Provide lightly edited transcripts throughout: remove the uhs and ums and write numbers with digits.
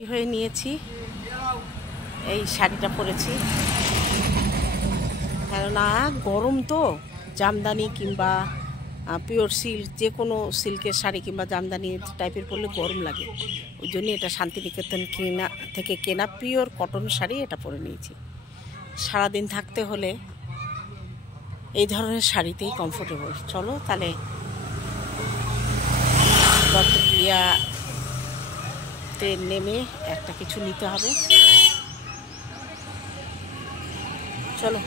হয়ে নিয়েছি, এই শাড়িটা পরেছি কেননা গরম তো। জামদানি কিংবা পিওর সিল্ক, যে কোনো সিল্কের শাড়ি কিংবা জামদানি টাইপের পরলে গরম লাগে, ওই জন্য এটা শান্তিনিকেতন থেকে কেনা পিওর কটন শাড়ি এটা পরে নিয়েছি। সারাদিন থাকতে হলে এই ধরনের শাড়িতেই কমফোর্টেবল। চলো তাহলে দত্তপ্রিয়াতে নেমে একটা কিছু নিতে হবে, চলো।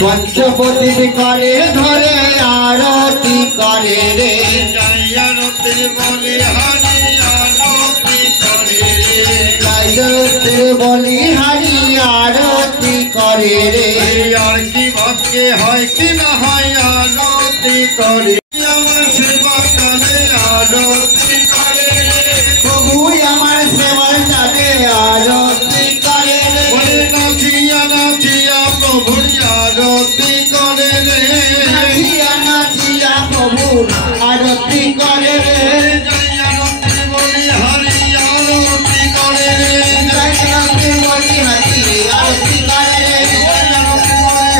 पंचपति करे धरे आरती करे रे, बोली हरि आरती करे रे। यार की बात के है कि न है आरती करे, सेवा करे आरती करे प्रभु हमार सेवा करे आरती करे रे। नाचिया नाचिया प्रभु आरती करे रे, नाचिया नाचिया प्रभु आरती करे रे। बोली हरि आरती करे रे, बोली हरि आरती करे रे, हरि आरती करे रे, बोली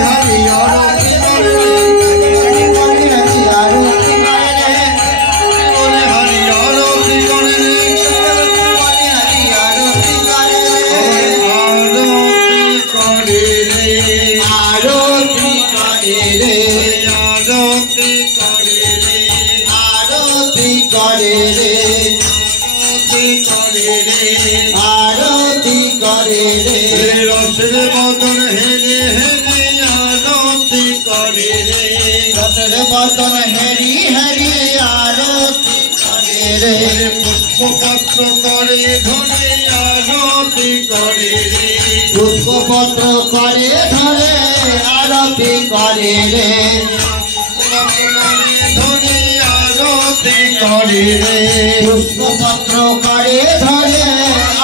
हरि आरती करे रे, बोली हरि आरती करे रे, बोली हरि आरती करे रे, आरती करे रे, आरती करे रे, आरती करे रे, आरती करे रे, आरती करे रे, रसेर বদন হেরে হেরে আরতি করে রে রথের বদন হেরি হেরি আরতি করে রে পুষ্পপত্র করে ধরে আরতি করে রে পুষ্পপত্র করে ধরে আরতি করে রে ধরে আরতি করে রে পুষ্পপত্র করে ধরে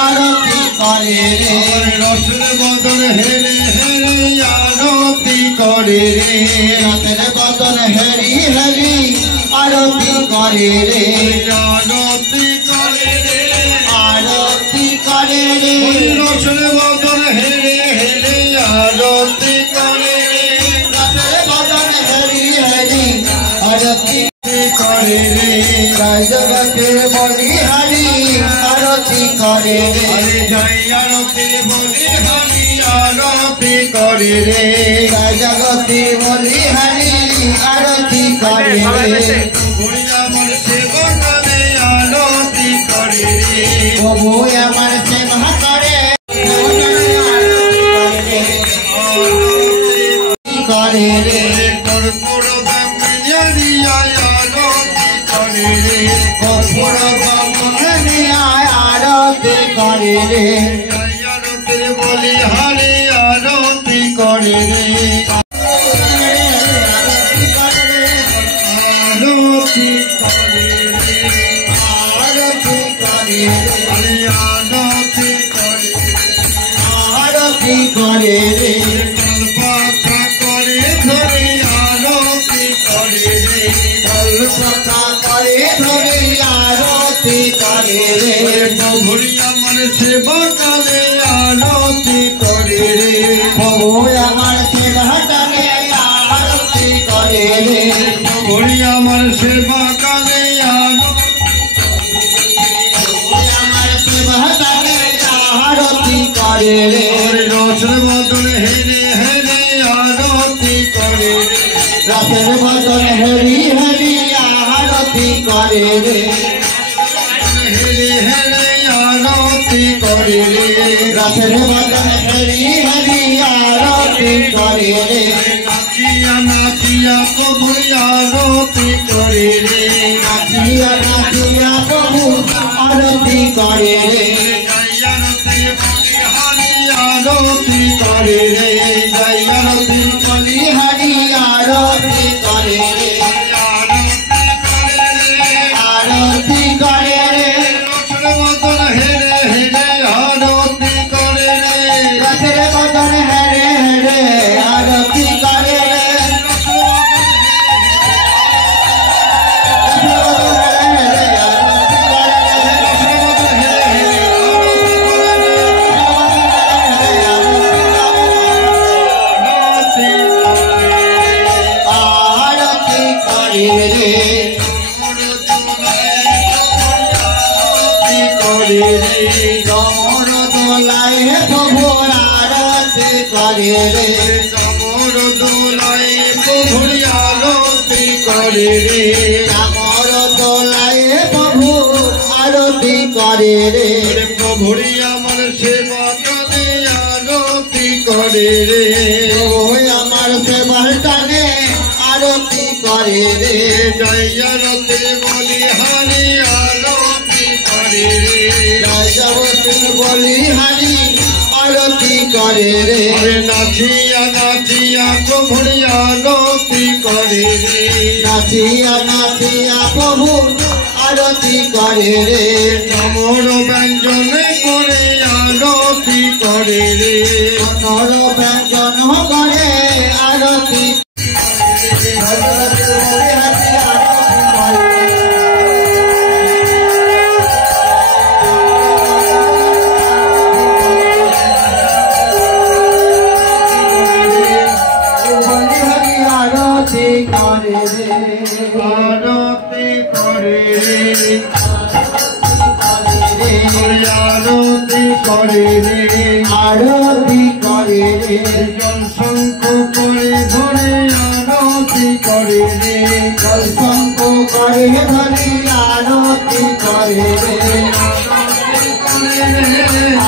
আরতি করে রে রসের বদন হেরে হেরে আরতি করে রে রথের বদন হেরি হেরি আরতি করে রে আরতি করে রে আরতি করে রে রসের বদন হেরে হেরে আরতি করে রে রথের বদন হেরি হেরি আরতি করে রে জয় জগতের বলিহারি আরতি করে রে জয় আরতি বলিহারি আরতি করে রে জয় জগতে বলিহারি আরতি করে রে আমার সেবা করে আরতি করে রে প্রভু আমার সেবা করে করে রে কর্পূর আরতি করে রে আরতি বলি হারে আরতি করে রে আরতি করে রে আরতি করে রে আরতি করে রে আরতি করে আরতি করে রে কল্পতা করে ধরে আরতি করে রে কল্পতা করে ধরে আরতি করে রে প্রভুরি আমার সেবা করে আরতি করে রে প্রভু আমার সেবা করে আরতি করে রে প্রভুরি আমার সেবা করে আমার সেবা করে আরতি করে রে রসের বদন হেরে হেরে আরতি করে রে রসের বদন হেরি হেরি আরতি করে রে হেরি হেরি আরতি করে রে রসের বদন হেরি হেরি আরতি করে রে নাচিয়া নাচিয়া প্রভু আরতি করে রে নাচিয়া নাচিয়া প্রভু আরতি করে রে আরতি করে রে জয় আরতি বলিহারি আরতি করে রে আরতি করে রে রথের বদন হেরে হেরে আরতি করে রে রথের বদন হেরে হেরে আরতি করে রে কমর দোলায় প্রভুর আরতি করে রে কমর দোলায় প্রভুর আরতি করে রে কমর দোলায় প্রভুর আরতি করে রে প্রভুরি আমার সেবা করে আরতি করে রে আমার সেবার টানে আরতি করে রে জয় আরতি বলি হারি আরতি করে রে জয় জগতের বলিহারি আরতি করে রে নাচিয়া নাচিয়া প্রভুর আরতি করে রে নাচিয়া নাচিয়া প্রভু আরতি করে রে নমর ব্যঞ্জনে করে আরতি করে রে নর ব্যঞ্জন করে আরতি আরতি করে রে আরতি করে রে আরতি করে রে আরতি করে রে জল শঙ্খ করে ধরে আরতি করে রে জল শঙ্খ করে ধরে আরতি করে রে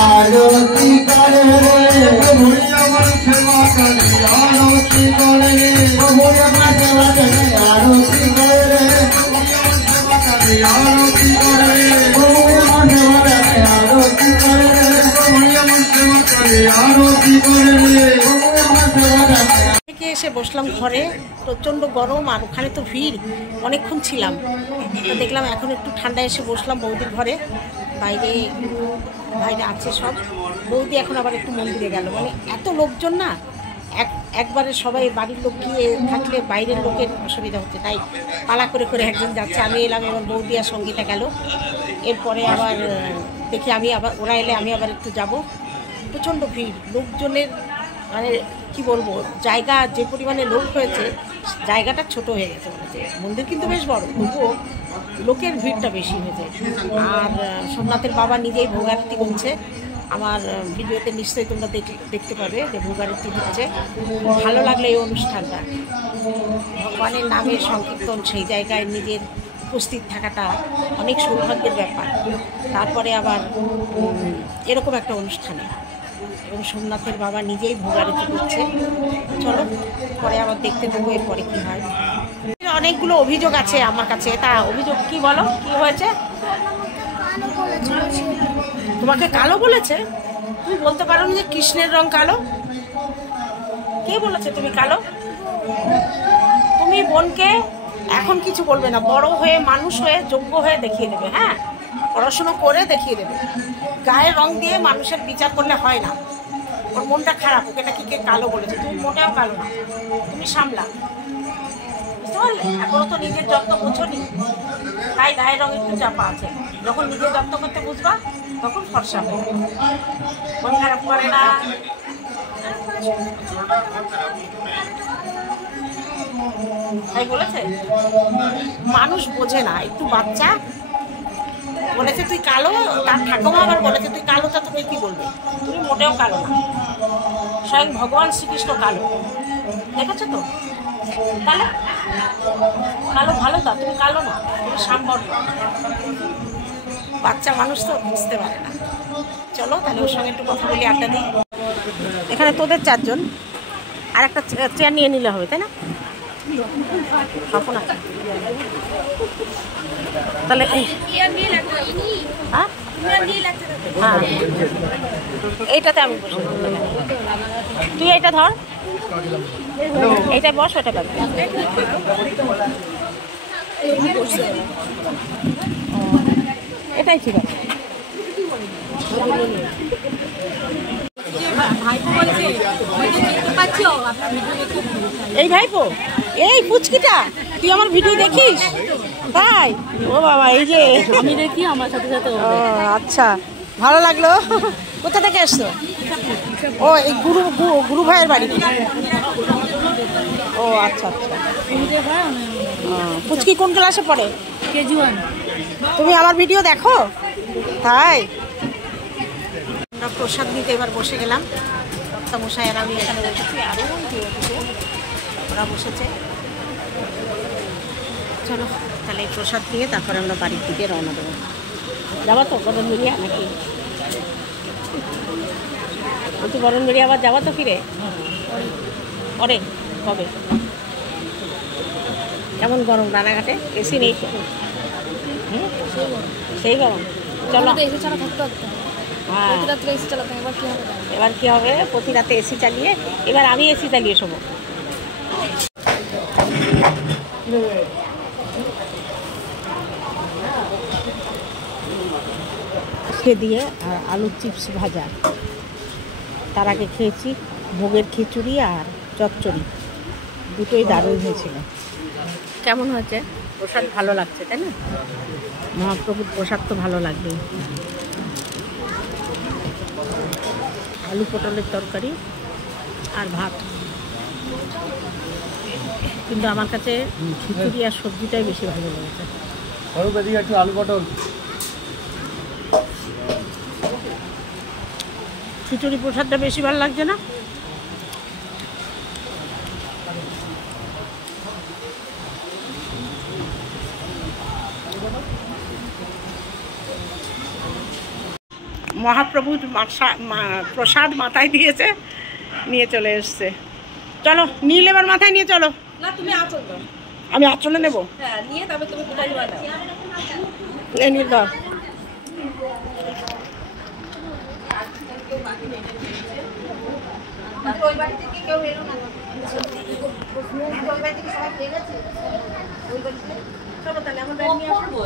আরতি করে রে থেকে এসে বসলাম ঘরে, প্রচণ্ড গরম আর ওখানে তো ভিড়, অনেকক্ষণ ছিলাম। তো দেখলাম এখন একটু ঠান্ডা, এসে বসলাম বৌদির ঘরে। বাইরে বাইরে আছে সব। বৌদি এখন আবার একটু মন্দিরে গেল, মানে এত লোকজন না, একবারে সবাই বাড়ির লোক গিয়ে থাকলে বাইরের লোকের অসুবিধা হচ্ছে, তাই পালা করে করে একজন যাচ্ছে। আমি এলাম, এবার বৌদি আর সঙ্গীতা গেল। এরপরে আবার দেখি আমি আবার, ওরা এলে আমি আবার একটু যাব। প্রচণ্ড ভিড় লোকজনের, মানে কি বলবো, জায়গা যে পরিমাণে লোক হয়েছে, জায়গাটা ছোট হয়ে গেছে। বলেছে মন্দির কিন্তু বেশ বড়, তবুও লোকের ভিড়টা বেশি হয়েছে। আর সোমনাথের বাবা নিজেই ভোগারতি করছে। আমার ভিডিওতে নিশ্চয়ই তোমরা দেখতে পাবে যে ভোগারতি হচ্ছে। ভালো লাগলো এই অনুষ্ঠানটা, ভগবানের নামে সংকীর্তন, সেই জায়গায় নিজের উপস্থিত থাকাটা অনেক সৌভাগ্যের ব্যাপার। তারপরে আবার এরকম একটা অনুষ্ঠানে, এবং সোমনাথের বাবা নিজেই ভোগারতি করছে। চলো পরে আবার দেখতে থাকবো এরপরে কী হয়। অনেকগুলো অভিযোগ আছে আমার কাছে, তা অভিযোগ কি বলো, কি হয়েছে? তোমাকে কালো বলেছে? তুমি বলতে পারো না যে কৃষ্ণের রং কালো? কে বলেছে তুমি কালো? তুমি বোনকে এখন কিছু বলবে না, বড় হয়ে মানুষ হয়ে যোগ্য হয়ে দেখিয়ে দেবে। হ্যাঁ, পড়াশুনো করে দেখিয়ে দেবে। গায়ের রং দিয়ে মানুষের বিচার করলে হয় না। ওর মনটা খারাপ, ওকে নাকি কে কালো বলেছে। তুমি মোটেও কালো না, তুমি সামলা, বুঝতে পারলে? এখনো তো নিজের যত্ন বোঝনি, তাই গায়ের রং একটু চাপা আছে। যখন নিজের যত্ন করতে বুঝবা তখন ফর্সা হবে, মন খারাপ করে না। তাই বলেছে, মানুষ বোঝে না, একটু বাচ্চা বলেছে তুই কালো। তার ঠাকুমা আবার বলেছে তুই কালো, তা তুমি কি বলবে? তুমি মোটেও কালো না, স্বয়ং ভগবান শ্রীকৃষ্ণ কালো, দেখেছো তো? তাহলে কালো ভালো, তা তুমি কালো না, তুমি সাম্বর। বাচ্চা মানুষ তো বুঝতে পারে না। চলো তাহলে ওর সঙ্গে একটু কথা বলি, আড্ডা দিই। এখানে তোদের 4 জন, আর একটা চেয়ার নিয়ে নিলে হবে, তাই না? স্বপনা, তাহলে হ্যাঁ হ্যাঁ এইটাতে আমি বসে, তুই এইটা ধর, এইটাই বস, ওটা পাবি। এটাই ঠিক আছে। এই ভাইপো, এই পুচকিটা, তুই আমার ভিডিও দেখিস? তাই? ও বাবা, এই যে আমি দেখি আমার সাথে সাথে। ও আচ্ছা, ভালো লাগলো। কোথা থেকে এসছো? ও এই গুরু ভাইয়ের বাড়ি। ও আচ্ছা আচ্ছা। পুচকি কোন ক্লাসে পড়ে? কেজি 1। তুমি আমার ভিডিও দেখো? তাই? আমরা প্রসাদ নিতে এবার বসে গেলাম। মশাই আর আমি এখানে বসেছি, আরও ওরা বসেছে। চলো তাহলে এই প্রসাদ নিয়ে তারপরে আমরা বাড়ির দিকে রওনা দেবো। যাবা তো বরণ বেরিয়া নাকি? বলছি বরণ বেরিয়া আবার যাবা তো ফিরে? পরে কবে? কেমন গরম রানাঘাটে? এসি নেই তো? সেই গরম। চলো হ্যাঁ, এবার কি হবে? প্রতি রাতে এসি চালিয়ে, এবার আমি এসি চালিয়ে শোবো। দিয়ে আর আলুর চিপস ভাজা, তার আগে খেয়েছি ভোগের খিচুড়ি আর চচ্চড়ি, দুটোই দারুণ হয়েছিল। কেমন হয়েছে? প্রসাদ ভালো লাগছে তাই না? মহাপ্রভুর প্রসাদ তো ভালো লাগবে। আলু পটলের তরকারি আর ভাত, কিন্তু আমার কাছে খিচুড়ি আর সবজিটাই বেশি ভালো লেগেছে। একটু আলু পটল, খিচুড়ি প্রসাদটা বেশি ভালো লাগছে না? মহাপ্রভুর প্রসাদ মাথায় দিয়েছে, নিয়ে চলে এসছে। চলো নীল এবার মাথায় নিয়ে চলো। না তুমি আঁচল দাও। আমি আঁচলে নেবো? হ্যাঁ, নিয়ে তবে তুমি কোথায় যাবে? এই নীল দাও। চলো তাহলে আমার ব্যাগ নিয়ে আসবো।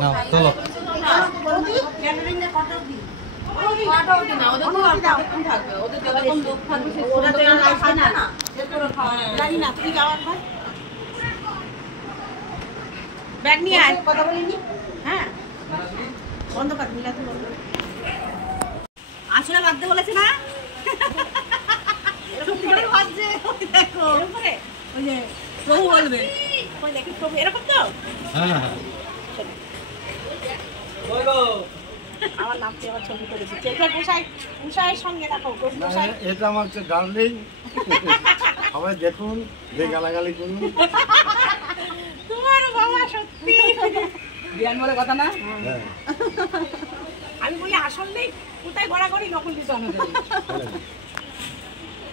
নাও চলো ব্যাগ নিয়ে আয়, কথা বলিনি। হ্যাঁ বন্ধ কর, মিলাতে বন্ধ। আসলে বাঁধতে বলেছে না, এরকম করে বাঁধছে। দেখো ওই যে প্রভু বলবে, ওই দেখি প্রভু এরকম তো। হ্যাঁ আমার নামটি আমার ছবি করে দিচ্ছে। এটা গোসাইয়ের সঙ্গে দেখো, গোসাই। এটা আমার হচ্ছে ডার্লিং। সবাই দেখুন, যে গালাগালি করুন। তোমার বাবা সত্যি বিয়ান বলে কথা না। হ্যাঁ আমি বলি আসল নেই, কোথায় গড়াগড়ি নকল দিতে আমাদের।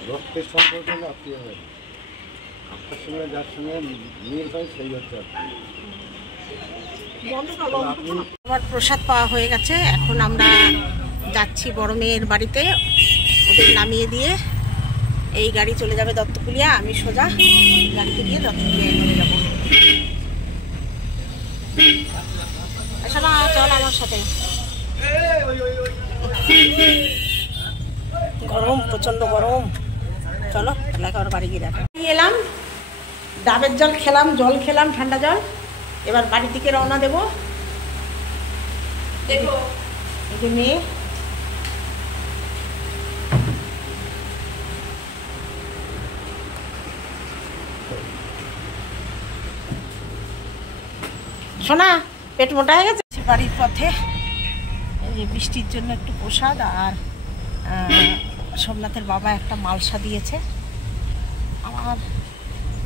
রক্তের সম্পর্ক না, আত্মীয় হয়। আপনার সঙ্গে যার সঙ্গে মিল হয় সেই হচ্ছে আত্মীয়। আমার প্রসাদ পাওয়া হয়ে গেছে। এখন আমরা যাচ্ছি বড় মেয়ের বাড়িতে, ওদের নামিয়ে দিয়ে এই গাড়ি চলে যাবে দত্তকুলিয়া। আমি সোজা গাড়িতে গিয়ে দত্তকুলিয়ায় চলে যাবো। শোনা, চল আমার সাথে। গরম, প্রচন্ড গরম। চলো তাহলে একেবারে বাড়ি গিয়ে দেখা। এলাম, ডাবের জল খেলাম, জল খেলাম, ঠান্ডা জল। এবার বাড়ির দিকে রওনা দেবো। এই যে মেয়ে, শোনা পেট মোটা হয়ে গেছে। বাড়ির পথে এই যে বৃষ্টির জন্য একটু প্রসাদ, আর সোমনাথের বাবা একটা মালসা দিয়েছে। আমার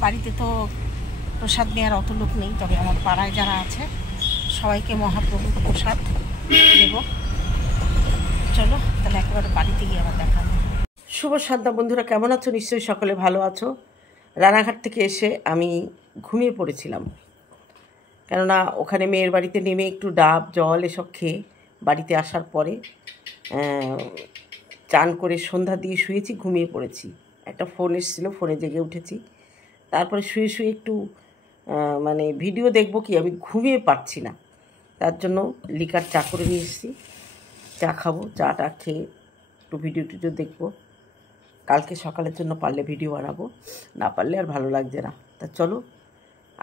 বাড়িতে তো প্রসাদ নেওয়ার অত লোক নেই, তবে আমার পাড়ায় যারা আছে সবাইকে মহাপ্রভুর প্রসাদ দেব। চলো তাহলে একেবারে বাড়িতে গিয়ে আবার দেখা হবে। শুভ সন্ধ্যা বন্ধুরা, কেমন আছো? নিশ্চয়ই সকলে ভালো আছো। রানাঘাট থেকে এসে আমি ঘুমিয়ে পড়েছিলাম, কেননা ওখানে মেয়ের বাড়িতে নেমে একটু ডাব জল এসব খেয়ে বাড়িতে আসার পরে চান করে সন্ধ্যা দিয়ে শুয়েছি, ঘুমিয়ে পড়েছি। একটা ফোন এসেছিলো, ফোনে জেগে উঠেছি। তারপরে শুয়ে শুয়ে একটু মানে ভিডিও দেখবো কি, আমি ঘুমিয়ে পারছি না। তার জন্য লিকার চা করে নিয়ে এসেছি, চা খাবো। চাটা খেয়ে একটু ভিডিও টিডিও দেখবো। কালকে সকালের জন্য পারলে ভিডিও বানাবো, না পারলে আর ভালো লাগছে না। তা চলো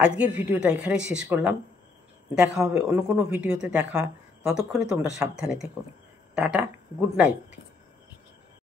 আজকের ভিডিওটা এখানেই শেষ করলাম। দেখা হবে অন্য কোনো ভিডিওতে। ততক্ষণে তোমরা সাবধানে থেকো। Tata, good night.